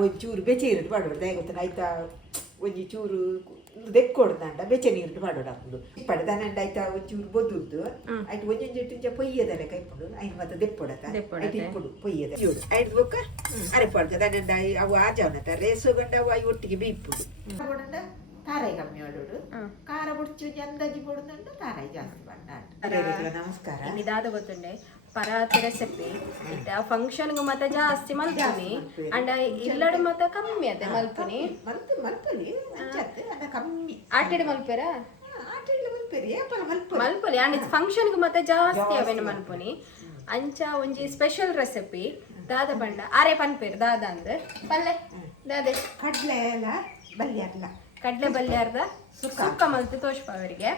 ಒಂಚೂರು ಬೆಚ್ಚೆ ಇರೋದು ಮಾಡೋದು ಗೊತ್ತಾನ ಆಯ್ತಾ ಒಂಜಿ ಚೂರು ದೆಕ್ಕೊಡ್ದಂಡ ಬೆಚ್ಚೆ ನೀರು ಮಾಡೋಡು ಹಾಕೊಂಡು ಪಡೆದಾನಂಡ ಆಯ್ತಾ ಒಂಚೂರು ಬೊದ್ದುದ್ದು ಆಯ್ತು ಒಂಜೊಂಜಿ ಪೊಯ್ಯದಲ್ಲ ಕೈಪುಡು ಆಯ್ತು ಮತ್ತೆ ದೆಪ್ಪೊಡತ ಆಯ್ತು ಇಪ್ಪುಡು ಪೊಯ್ಯದ ಆಯ್ತು ಬೊಕ್ಕ ಅರೆಪಡ್ಕ ದಾನಂಡ ಅವು ಆಜಾವನತ ರೇಸೋಗಂಡ ಅವು ಅವು ಒಟ್ಟಿಗೆ ಬೇಯ್ಪುಡು ತಾರಾಯಿ ಕಮ್ಮಿ ಮಾಡೋಡು ಖಾರ ಬುಡ್ಚು ಅಂದಾಜಿ ಪೊಡುದಂಡ ತಾರಾಯಿ ಜಾಸ್ತಿ ಬಂಡ ನಮಸ್ಕಾರ ಇದಾದ ಗೊತ್ತುಂಡೆ ಪರಾತ ರೆಸಿಪಿ ಇತ್ತ ಫಂಕ್ಷನ್ಗೆ ಮತ್ತೆ ಜಾಸ್ತಿ ಮಲ್ಪನಿ ಅಂಡ ಇಲ್ಲಡೆ ಮತ್ತೆ ಕಮ್ಮಿ ಅದೆ ಮಲ್ಪನಿ ಆಟಿಡ್ ಮಲ್ಪೆರ ಮಲ್ಪನಿ ಅಂಡ್ ಫಂಕ್ಷನ್ಗೆ ಮತ್ತೆ ಜಾಸ್ತಿ ಅವೇನು ಮಲ್ಪನಿ ಅಂಚ ಒಂಜಿ ಸ್ಪೆಷಲ್ ರೆಸಿಪಿ ದಾದ ಬಂಡ ಆರೆ ಪನ್ಪೇರು ದಾದ ಅಂದ್ರೆ ಪಲ್ಲೆ ದಾದೆ ಕಡ್ಲೆ ಬಲ್ಯಾರ್ದ ಸುಕ್ಕ ಮಲ್ತು ತೋಷ್ಪಾವರಿಗೆ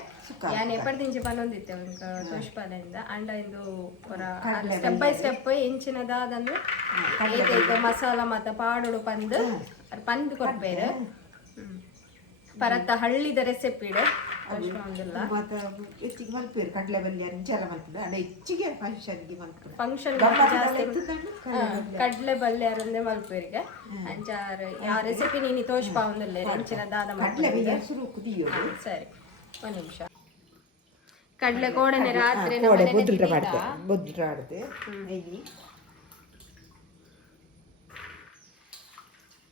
ಯಾನ್ ಎಪ್ಪಡ್ದಿಂಚಿ ಪನ್ನೊಂದಿತ್ತೆ ತೋಷ್ಪಾದಿಂದ ಅಂಡ ಇಂದು ಸ್ಟೆಪ್ ಬೈ ಸ್ಟೆಪ್ ಎಂಚಿನದಾದಂದ್ರೆ ಏತೈತೆ ಮಸಾಲ ಮತ್ತ ಪಾಡೋಡು ಪಂದು ಕೊಡ್ಬೇರು ಪರತ್ತ ಹಳ್ಳಿದ ರೆಸಿಪಿಡ್ ಹೆಚ್ಚಿಗೆ ಮಲ್ಪೇರು ಕಡ್ಲೆ ಬಲ್ಯಾರ ಇಂಚೆಲ್ಲ ಮಲ್ಪುಡು ಅಂಡ ಹೆಚ್ಚಿಗೆ ಫಂಕ್ಷನ್ ಕಡ್ಲೆ ಬಲ್ಯಾರಂದ್ರೆ ಮಲ್ಪೇರಿಗೆ ಅಂಚಾರ ಆ ರೆಸಿಪಿ ನೀನು ತೋಷ್ಪಾವಂದಲ್ಲೇ ಹೆಂಚಿನ ದಾದ ಸರಿ ಒಂದು ನಿಮಿಷ ಕಡ್ಲೆ ಕೋಡನೆ ರಾತ್ರಿ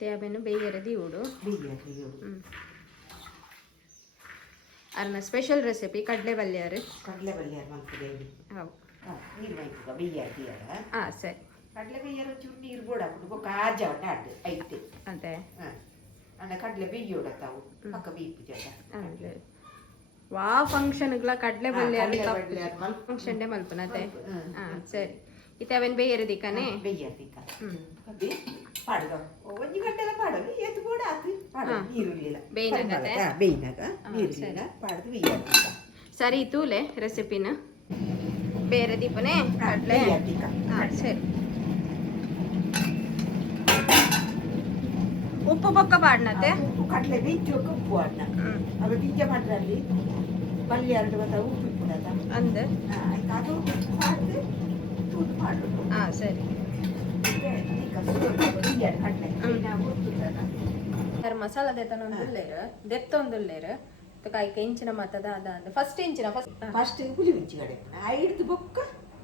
ತೇಬೇನು ಬೇಯರೆ ದೀವುಡು ಅರ್ನ ಸ್ಪೆಷಲ್ ರೆಸಿಪಿ ಕಡ್ಲೆ ಬಲ್ಯಾರು ಹಾಂ ಸರಿ ಕಡ್ಲೆ ಬೇಯ್ಯಾರ ಚೂರು ನೀರು ಬೋಡಾಕ್ಬಿಟ್ಟು ಬೊಕ್ಕ ಆಜಾವಣ್ಣ ಆಡು ಐತೆ ಅದೇ ಅಂಡ ಕಡ್ಲೆ ಬೇಯ್ಯೋಡತ್ತಾವು ಪಕ್ಕ ಬೀಪು ಜನ ವಾ ಫಂಕ್ಷನ್ಗಳ ಕಡ್ಲೆ ಬಲ್ಯಾರು ಫಂಕ್ಷನ್ ಡೇ ಮಲ್ಪನತೆ ಹಾಂ ಸರಿ ಇತ್ತೆ ಅವೇನು ಬೇಯರದಿಕ್ಕನೆ ಬೇಯ್ಯದಿಕ್ಕ ಪಾಡ್ಗ ಒಂಜಿ ಗಂಟೆಲ್ಲ ಪಾಡೋದು ಎದ್ದು ಬೋಡ ಆತು ನೀರುಳ್ಳಿಲ್ಲ ಬೇಯ್ನಾಗ ನೀರುಳ್ಳಿಲ್ಲ ಪಾಡ್ದು ಬೇಯ್ಯದಿಕ್ಕ ಸರಿ ತೂಲೆ ರೆಸಿಪಿನ ಬೇರೆ ದೀಪನೆ ಕಡ್ಲೆ ಹಾಂ ಸರಿ ಉಪ್ಪು ಬೊಕ್ಕ ಪಾಡ್ನತೆ ಉಪ್ಪು ಕಡ್ಲೆ ಬೇಯ್ತು ಉಪ್ಪು ಅಣ್ಣ ಅವ ತಿಂಜ ಮಾಡ್ರಲ್ಲಿ ಬಲ್ಯಾರ್ದು ಮತ್ತೆ ಉಪ್ಪು ಇಪ್ಪುಡದ ಅಂದ ಅದು ಪಾಡ್ದು ತೂತು ಮಾಡೋದು ಹಾಂ ಸರಿ ಮಸಾಲ ದೆತ್ತನೊಂದುಲ್ಲೇರು ದೆತ್ತೊಂದುಲ್ಲೇರು ಕಾಯ್ಕ ಇಂಚಿನ ಮತದ ಅದ ಫಸ್ಟ್ ಇಂಚಿನ ಫಸ್ಟ್ ಪುಲಿ ಇಂಚಿ ಕಡೆ ಐಡ್ದು ಬೊಕ್ಕ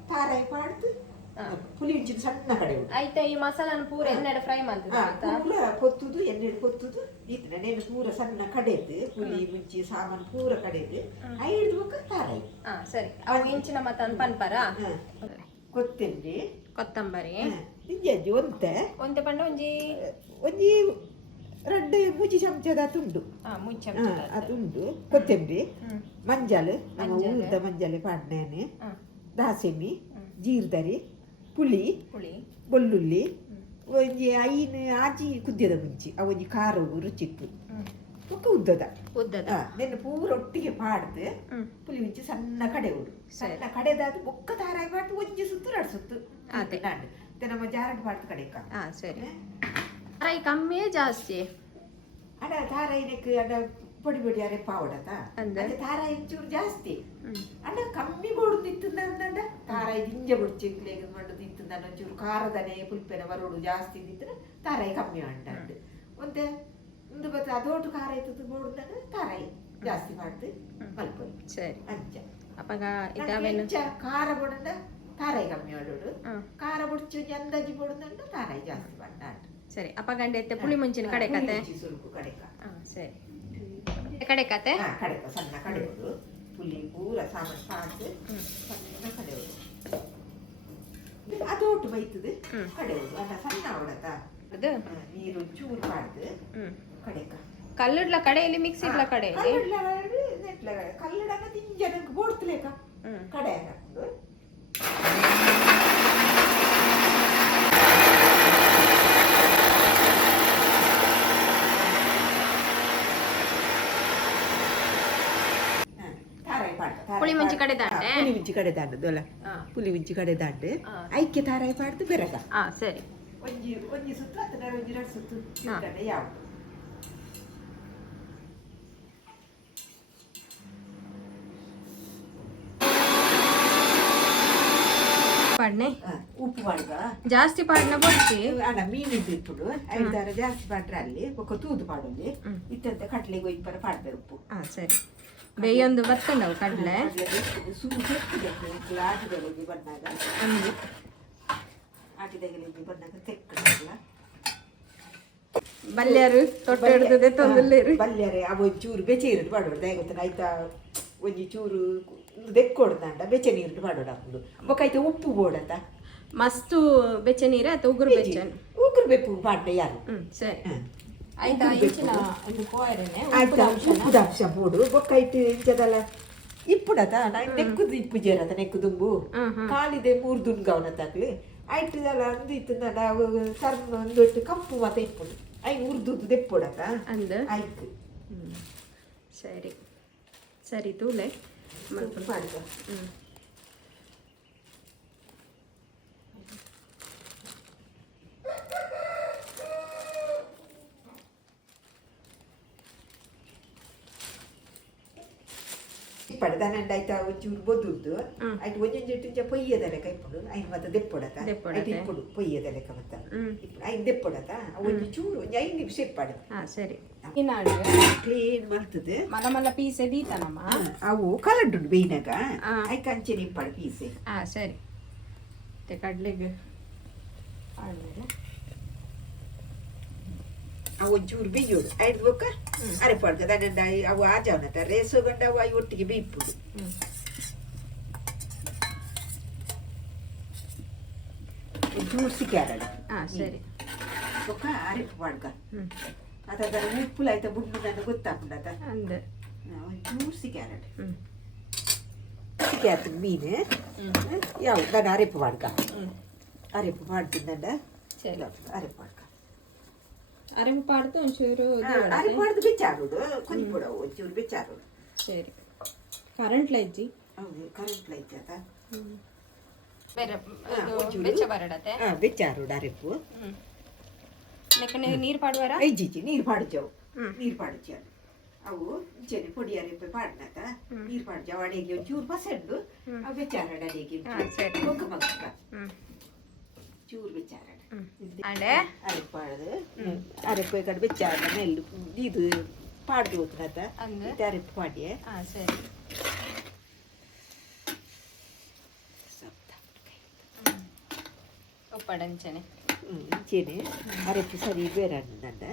ತಾರಾಯಿ ಪಾಡ್ದು ಪುಲಿ ಇಂಚಿನ ಸಣ್ಣ ಕಡೆ ಆಯ್ತಾ ಈ ಮಸಾಲನ ಪೂರ ಎಣ್ಣೆ ಫ್ರೈ ಮಾಡ್ತದೆ ಪೊತ್ತುದು ಎಣ್ಣೆ ಪೊತ್ತುದು ಇತ್ತ ನೆನೆ ಪೂರ ಸಣ್ಣ ಕಡೆದು ಪುಲಿ ಮುಂಚಿ ಸಾಮಾನು ಪೂರ ಕಡೆದು ಐಡ್ದು ಬೊಕ್ಕ ತಾರಾಯಿ ಸರಿ ಅವು ಇಂಚಿನ ಮತ ಪನ್ಪರ ಕೊತ್ತಂಬರಿ ಇಂಜಿ ಒಂತೆ ಪಂಡ ಒಂಜಿ ಎರಡು ಮುಚ್ಚಿ ಚಮಚದ ತುಂಡು ತುಂಡು ಕೊತ್ತಂಬರಿ ಮಂಜಲ್ ಊರ್ದ ಮಂಜಲ್ ಪಾಡ್ನೇನೆ ದಾಸೆಮಿ ಜೀರ್ದರಿ ಪುಳಿ ಬೆಳ್ಳುಳ್ಳಿ ಒಂಜಿ ಐನು ಆಜಿ ಕುದ್ಯದ ಮುಂಚಿ ಅವೊಂಜಿ ಖಾರ ರುಚಿತ್ತು ಬೊಕ್ಕ ಉದ್ದದ ನೆನ್ನೆ ಪೂರ ಒಟ್ಟಿಗೆ ಪಾಡ್ದು ಪುಲಿ ಮುಂಚಿ ಸಣ್ಣ ಕಡೆ ಉಡು ಸಣ್ಣ ಕಡೆದಾದ ಬೊಕ್ಕ ತಾರಾಯಿ ಪಾಡ್ದು ಒಂಜಿ ಸುತ್ತು ಎರಡು ಸುತ್ತು ನಾಡು ನಮ್ಮ ಜಾರಡ್ ಪಾಡ್ದು ಕಡೆಕ ಸರಿ ತಾರಾಯಿ ಕಮ್ಮಿ ಜಾಸ್ತಿ ಅಡ ತಾರಾಯಿನಕ್ಕೆ ಅಡ ಪೊಡಿ ಪೊಡಿ ಅರೆ ಪಾವಡತ ಅದೇ ತಾರಾಯಿ ಚೂರು ಜಾಸ್ತಿ ಅಡ ಕಮ್ಮಿ ಬೋಡು ಇತ್ತಂದ ತಾರಾಯಿ ದಿಂಜ ಬುಡ್ಚಿಕ್ಲೇಗ ಮಾಡೋದು ಇತ್ತಂದ ಒಂಚೂರು ಖಾರದನೆ ಪುಲ್ಪೆನ ಬರೋಡು ಜಾಸ್ತಿ ಇದ್ದಿದ್ರೆ ತಾರಾಯಿ ಕಮ್ಮಿ ಅಂಟಂಡು ಒಂದೇ ಒಂದು ಬತ್ತ ಅದೋಟು ಖಾರ ಇತ್ತು ಬೋಡ್ದಾಗ ತಾರಾಯಿ ಜಾಸ್ತಿ ಮಾಡ್ದು ಮಲ್ಪೊಲಿ ಸರಿ ಅಂಚ ಅಪ್ಪಗ ಖಾರ ಬೋಡಂಡ ತಾರಾಯಿ ಕಮ್ಮಿ ಮಾಡೋಡು ಖಾರ ಬುಡ್ಚು ಅಂದಾಜಿ ಬೋಡಂಡ ತಾರಾಯಿ ಜಾಸ್ತಿ ಬಂಡ ಸರಿ ಅಪ್ಪ ಗಂಡೆ ಎತ್ತೆ ಪುಳಿ ಮುಂಚಿನ ಕಡೆ ಕತೆ ಸ್ವಲ್ಪ ಕಡೆಕ ಸರಿ ಕಡೆ ಕತೆ ಕಡೆಕ ಸಣ್ಣ ಕಡೆಯೋದು ಪುಳಿ ಪೂರ ಸಾಮಾನು ಪಾಡ್ದು ಸಣ್ಣ ಕಡೆಯೋದು ಅದೋಟು ಬೈತದೆ ಕಡೆಯೋದು ಅದ ಸಣ್ಣ ಅವಡತ ನೀರು ಚೂರು ಪಾಡ್ದು ಕಡೆಕ ಕಲ್ಲುಡ್ಲ ಕಡೆಯಲ್ಲಿ ಮಿಕ್ಸ್ ಇಡ್ಲ ಕಡೆಯಲ್ಲಿ ಕಲ್ಲುಡಗ ತಿಂಜನಕ್ಕೆ ಬೋಡ್ತಲೇಕ ಕಡೆ ಹಾಕೊಂಡು ಪುಳಿ ಮುಂಚಿ ಕಡೆ ದಾಂಡೆ ಪುಲಿ ಮುಂಚಿ ಕಡೆ ದಾಂಡದಲ್ಲ ಪುಲಿ ಮುಂಚಿ ಕಡೆ ದಾಂಡೆ ಐಕ್ಯ ತಾರಾಯಿ ಪಾಡ್ದು ಬೆರಗ ಸರಿ ಒಂಜಿ ಸುತ್ತು ಅಥವಾ ಒಂಜಿ ಎರಡು ಸುತ್ತು ಯಾವುದು ಪಾಡ್ನೆ ಉಪ್ಪು ಪಾಡ್ಗ ಜಾಸ್ತಿ ಪಾಡ್ನ ಬಡ್ಸಿ ಅಣ್ಣ ಮೀನಿದ್ದು ಇಪ್ಪುಡು ಐದಾರ ಜಾಸ್ತಿ ಪಾಡ್ರೆ ಅಲ್ಲಿ ಒಕ್ಕ ತೂದು ಪಾಡಲ್ಲಿ ಇತ್ತಂತ ಕಟ್ಲೆಗೆ ಒಯ್ಪರ ಪಾಡ್ದೆ ಉಪ್ಪು ಸರಿ ಬೇಯೊಂದು ಬತ್ತಂಡವು ಕಡ್ಲೆ ಆಟಿದಗಳಿಗೆ ಬಂದಾಗ ಆಟಿದಗಳಿಗೆ ಬಂದಾಗ ತೆಕ್ಕಲ್ಲ ಬಲ್ಯಾರು ತೊಟ್ಟ ಹಿಡ್ದದೆ ತೊಂದಲ್ಲೇರು ಬಲ್ಯಾರೆ ಅವ ಒಂಚೂರು ಬೆಚ್ಚೆ ಇರೋದು ಪಾಡೋದು ಗೊತ್ತಾನ ಆಯ್ತಾ ಒಂಜಿ ಚೂರು ದೆಕ್ಕೊಡ್ದಂಡ ಬೆಚ್ಚೆ ನೀರು ಪಾಡೋಡು ಹಾಕೊಂಡು ಬೊಕ್ಕಾಯ್ತ ಉಪ್ಪು ಬೋಡತ್ತ ಮಸ್ತು ಬೆಚ್ಚ ನೀರು ಅಥವಾ ಉಗುರು ಬೆಚ್ಚ ಉಗುರು ಬೆಪ್ಪು ಪಾಡ್ಡೆ ಯಾರು ಸರಿ ಆಯ್ತಾ ಇಂಚಿನ ಒಂದು ಕೋಯರೇನೆ ಆಯ್ತಾ ಉಪ್ಪುದ ಅಂಶ ಬೋಡು ಬೊಕ್ಕಾಯ್ತು ಇಂಚದಲ್ಲ ಇಪ್ಪುಡತ ನಾನು ನೆಕ್ಕುದು ಇಪ್ಪು ಜೇರತ ನೆಕ್ಕುದುಂಬು ಕಾಲಿದೆ ಮೂರು ದುನ್ಗವನ ತಕ್ಲಿ ಆಯ್ತದಲ್ಲ ಅಂದು ಇತ್ತು ನಾವು ಸರ್ನ ಒಂದೊಟ್ಟು ಕಪ್ಪು ಮತ್ತೆ ಇಪ್ಪುಡು ಐ ಉರ್ದುದು ದೆಪ್ಪುಡತ ಅಂದ ಆಯ್ತು ಸರಿ ಸರಿ ತೂಲೆ ಮಾಡ್ಕೊ ಪಡ್ದಾನಂಡ ಆಯ್ತಾ ಒಂಚೂರು ಬೊದ್ದುರ್ದು ಆಯ್ತು ಒಂಜೊಂಜೆಟ್ಟು ಪೊಯ್ಯದಲೆ ಕೈಪುಡು ಐನ್ ಮತ್ತೆ ದೆಪ್ಪೊಡತ ಆಯ್ತು ಇಪ್ಪುಡು ಪೊಯ್ಯದಲೆ ಕಮತ್ತ ಐನ್ ದೆಪ್ಪೊಡತ ಒಂಜಿ ಚೂರು ಒಂಜಿ 5 ನಿಮಿಷ ಇಪ್ಪಡು ಸರಿ ಕ್ಲೀನ್ ಮಾಡ್ತದೆ ಮಲ್ಲ ಮಲ್ಲ ಪೀಸೆ ದೀತನಮ್ಮ ಅವು ಕಲಡ್ ಉಂಟು ಬೇಯ್ನಾಗ ಐ ಕಂಚೆ ನಿಪ್ಪಡು ಪೀಸೆ ಸರಿ ಮತ್ತೆ ಕಡ್ಲೆಗೆ ಆದ್ಮೇಲೆ ಅವು ಒಂಚೂರು ಬೇಯೋಡು ಐದು ಬೊಕ್ಕ ಅರೆ ಪಡ್ಕ ದಂಡ ಅವು ಆಜಾವನತ ರೇಸೋಗಂಡ ಅವು ಐ ಒಟ್ಟಿಗೆ ಬೇಯ್ಪುಡು ಒಂಚೂರು ಸಿಕ್ಕಾರಡು ಸರಿ ಬೊಕ್ಕ ಅರೆಪು ಮಾಡ್ಕ ಅದರ ಉಪ್ಪುಲ ಆಯ್ತಾ ಬುಡ್ಡು ನನಗೆ ಗೊತ್ತಾಗ್ಬಿಡತ್ತ ಅಂದ ಒಂಚೂರು ಸಿಕ್ಕಾರಡು ಸಿಕ್ಕಾತು ಮೀನು ಯಾವ ನಾನು ಅರೆಪು ಮಾಡ್ಕ ಅರೆಪು ಮಾಡ್ತಿದ್ದಂಡ ಸರಿ ಅರೆಪು ಮಾಡ್ಕ ಅರೆಪು ಪಾಡ್ದು ಒಂಚೂರು ಅರೆಪು ಮಾಡ್ದು ಬೆಚ್ಚಾರೋಡು ಕೊನಿಪುಡ ಒಂಚೂರು ಬೆಚ್ಚಾರೋಡು ಸರಿ ಕರೆಂಟ್ಲ ಇಜ್ಜಿ ಹೌದು ಕರೆಂಟ್ ಲೈಟ್ ಆತ ಬೇರೆ ಬೆಚ್ಚ ಬರಡತ್ತೆ ಬೆಚ್ಚಾರೋಡು ಅರೆಪು ನೀರು ಪಾಡುವಾರ ಐಜಿಜಿ ನೀರು ಪಾಡ್ಜವು ನೀರು ಪಾಡ್ಜ ಅವು ಇಂಚೆನೆ ಪೊಡಿ ಅರೆಪೆ ಪಾಡ್ನತ ನೀರು ಪಾಡ್ಜವು ಅಡಿಗೆ ಒಂಚೂರು ಪಸೆಂಡು ಅವು ಬೆಚ್ಚಾರಡು ಅಡಿಗೆ ಒಕ್ಕ ಮಕ್ಕ ಚೂರು ಬೆಚ್ಚಾರಡು ಅರೆಪಾಡ್ದು ಅರೆಪು ಕಡೆ ಬೆಚ್ಚಾರ ನೆಲ್ಲು ಇದು ಪಾಡ್ದು ಹೋಗ್ತದ ಅರೆಪು ಪಾಡ್ಯ ಸರಿ ಉಪ್ಪಡಂಚನೆ ಇಂಚೆನೆ ಅರೆಪು ಸರಿ ಬೇರೆ ನಂಡ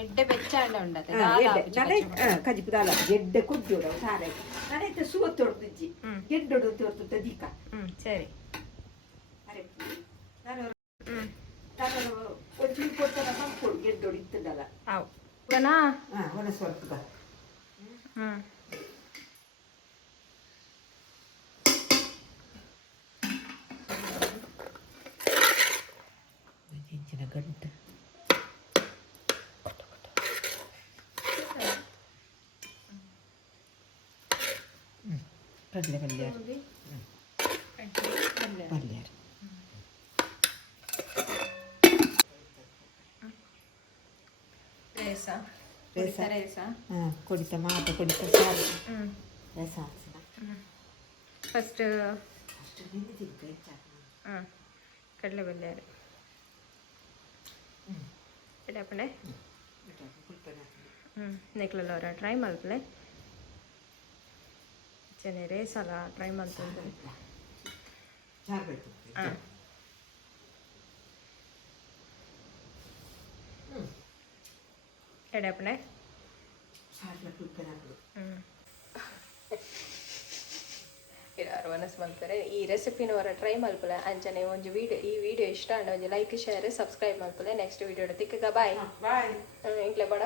ಎಡ್ಡೆ ಬೆಚ್ಚಾಂಡ ಉಂಡತೆ ಕಜಿಪು ದಾಲ ಗೆಡ್ಡೆ ಕೊಡ್ಜೋಡು ಸಾರೆ ನಾನೈತೆ ಸುವತ್ತೊಡ್ದಿಜ್ಜಿ ಗೆಡ್ಡೊಡು ತೋರ್ತುತ್ತ ದೀಕ ಸರಿ ಅರೆಪು ನಾನು ಒಂಚೂರು ಕೊಡ್ತಾರ ಸಂಪುಡು ಗೆಡ್ಡೊಡು ಇತ್ತದಲ್ಲ ಅವು ಒನ ಸ್ವಲ್ಪ ಇಂಚಿನ ಗಂಟು ಕಡಲೆ ಪಲ್ಯ ಪಲ್ಯ ಕೊಡಿತ ಮಾತ ಕೊಡಿತ ಸಾರು ರಸ ಫಸ್ಟ್ ಕಡಲೆ ಬಲ್ಲೆ ಎಡಪಣೆ ನೆಕ್ಲೆಲ್ಲ ಅವರ ಟ್ರೈ ಮಾಡ್ತಲೆ ಚೆನ್ನ ರೇಸಲ್ಲ ಟ್ರೈ ಮಾಡ್ತೀನಿ ಎಡಪಣೆ ಮನಸ್ಸು ಮಾಡ್ತಾರೆ ಈ ರೆಸಿಪಿನವರ ಟ್ರೈ ಮಲ್ಪಲೆ ಅಂಚನೆ ಒಂದು ವಿಡಿಯೋ ಈ ವಿಡಿಯೋ ಇಷ್ಟ ಅಂಡ ಒಂದು ಲೈಕ್ ಶೇರ್ ಸಬ್ಸ್ಕ್ರೈಬ್ ಮಲ್ಪಲೆ ನೆಕ್ಸ್ಟ್ ವಿಡಿಯೋ ತಿಕ್ಕ ಬಾಯ್ ಇಂಕ್ಲೆ ಬಡ